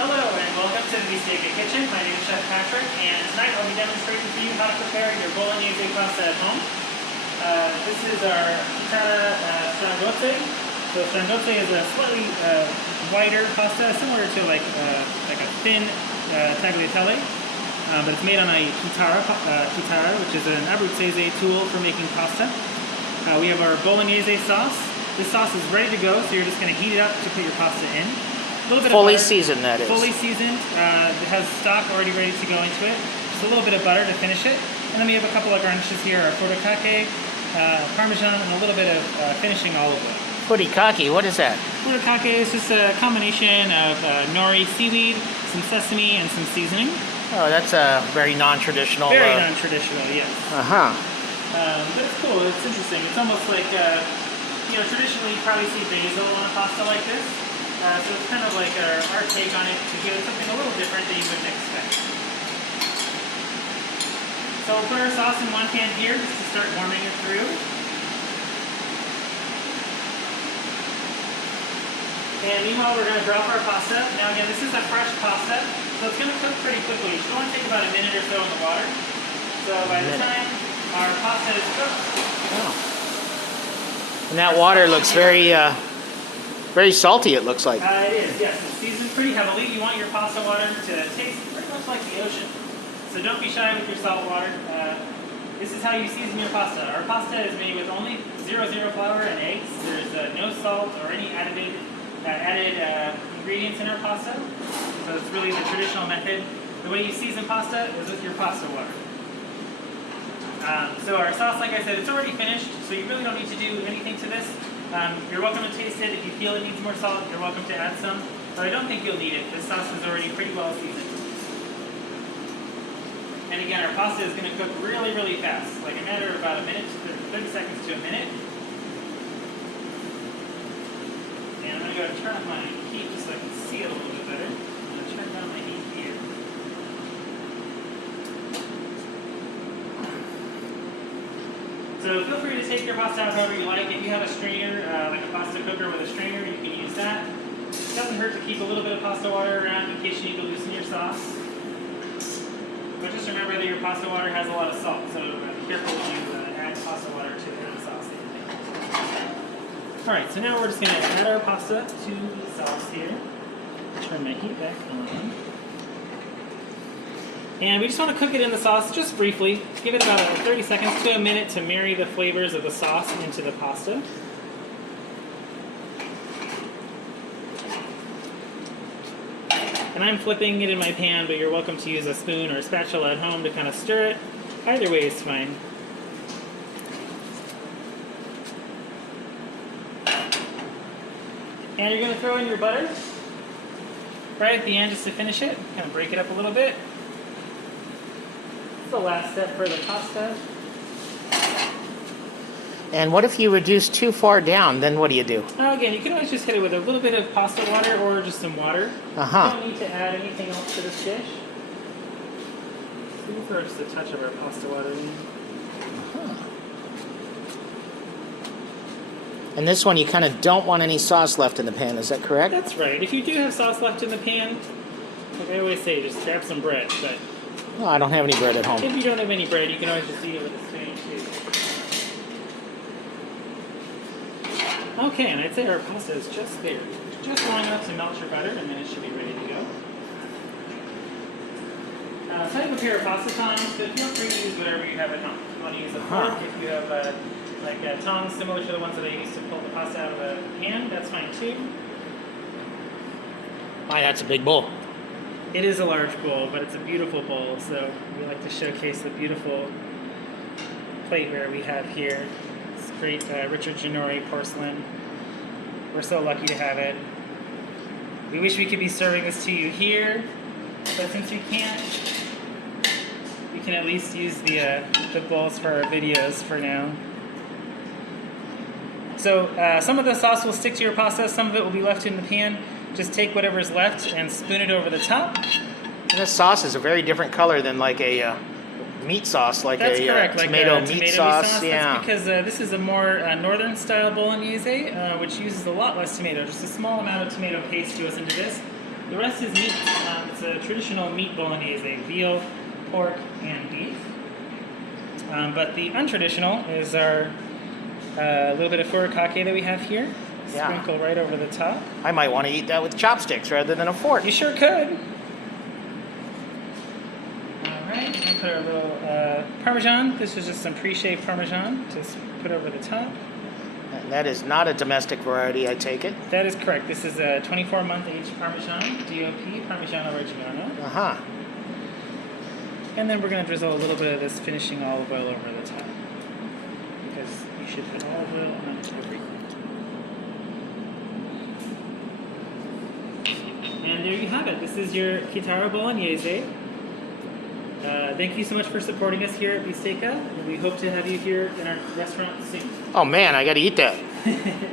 Hello and welcome to the BE.STEAK.A kitchen. My name is Chef Patrick, and tonight I'll be demonstrating for you how to prepare your Bolognnese pasta at home. This is our Strangozze. So Strangozze is a slightly wider pasta, similar to like a thin tagliatelle, but it's made on a chitarra, which is an abruzzese tool for making pasta. We have our Bolognnese sauce. This sauce is ready to go, so you're just going to heat it up to put your pasta in. Fully seasoned, that is. Fully seasoned. It has stock already ready to go into it. Just a little bit of butter to finish it. And then we have a couple of garnishes here, our furikake, parmesan, and a little bit of finishing olive oil. Furikake, what is that? Furikake is just a combination of nori seaweed, some sesame, and some seasoning. Oh, that's a very non-traditional. Very non-traditional, yes. Uh-huh. But it's cool. It's interesting. It's almost like, traditionally you probably see basil on a pasta like this. So it's kind of like our take on it to give it something a little different than you wouldn't expect. So we'll put our sauce in one pan here just to start warming it through. And meanwhile we're going to drop our pasta. Now again, this is a fresh pasta, so it's going to cook pretty quickly. It's going to take about a minute or so in the water. So by the time our pasta is cooked... Oh. And that water looks very salty, it looks like. It is, yes. It's seasoned pretty heavily. You want your pasta water to taste pretty much like the ocean. So don't be shy with your salt water. This is how you season your pasta. Our pasta is made with only 0 flour and eggs. There's no salt or any added ingredients in our pasta. So it's really the traditional method. The way you season pasta is with your pasta water. So our sauce, like I said, it's already finished, so you really don't need to do anything to this. You're welcome to taste it. If you feel it needs more salt, you're welcome to add some. But I don't think you'll need it. This sauce is already pretty well seasoned. And again, our pasta is going to cook really, really fast. Like a matter of about a minute, 30 seconds to a minute. And I'm going to go turn up my heat just so I can see it a little bit better. I'm going to turn down my heat here. So feel free to take your pasta out however you like. If you have a strainer, like a pasta cooker with a strainer, you can use that. It doesn't hurt to keep a little bit of pasta water around in case you need to loosen your sauce. But just remember that your pasta water has a lot of salt, so be careful when you add pasta water to the sauce that you make. Alright, so now we're just going to add our pasta to the sauce here. Turn my heat back on. And we just want to cook it in the sauce just briefly. Give it about 30 seconds to a minute to marry the flavors of the sauce into the pasta. And I'm flipping it in my pan, but you're welcome to use a spoon or a spatula at home to kind of stir it. Either way is fine. And you're going to throw in your butter right at the end just to finish it. Kind of break it up a little bit. The last step for the pasta. And what if you reduce too far down? Then what do you do? Again, you can always just hit it with a little bit of pasta water or just some water. Uh-huh. You don't need to add anything else to this dish. So we'll throw just a touch of our pasta water in. Uh-huh. And this one, you kind of don't want any sauce left in the pan, is that correct? That's right. If you do have sauce left in the pan, like I always say, just grab some bread. But well, I don't have any bread at home. if you don't have any bread, you can always just eat it with a spoon too. Okay, and I'd say our pasta is just there. Just long enough to melt your butter, and then it should be ready to go. So I have a pair of pasta tongs, but feel free to use whatever you have at home. If you want to use a fork, if you have tongs similar to the ones that I use to pull the pasta out of the pan, that's fine too. My, that's a big bowl. It is a large bowl, but it's a beautiful bowl, so we like to showcase the beautiful plateware we have here. It's great Richard Ginori porcelain. We're so lucky to have it. We wish we could be serving this to you here, but since we can't, we can at least use the bowls for our videos for now. So some of the sauce will stick to your pasta, some of it will be left in the pan. Just take whatever's left and spoon it over the top. And this sauce is a very different color than like a meat sauce, like That's a correct. tomato meat sauce. Yeah. That's because this is a more northern style bolognese, which uses a lot less tomato. Just a small amount of tomato paste goes into this. The rest is meat. It's a traditional meat bolognese, veal, pork, and beef. But the untraditional is our little bit of furikake that we have here. Yeah. Sprinkle right over the top. I might want to eat that with chopsticks rather than a fork. You sure could. Alright, I'm gonna put our little Parmesan. This is just some pre-shaved Parmesan. Just put over the top. And that is not a domestic variety, I take it. That is correct. This is a 24-month aged Parmesan, DOP, Parmigiano Reggiano. Uh-huh. And then we're going to drizzle a little bit of this finishing olive oil over the top. Because you should put olive oil on everything. And there you have it. This is your Chitarra Bolognese. Thank you so much for supporting us here at BE.STEAK.A. We hope to have you here in our restaurant soon. Oh man, I gotta eat that.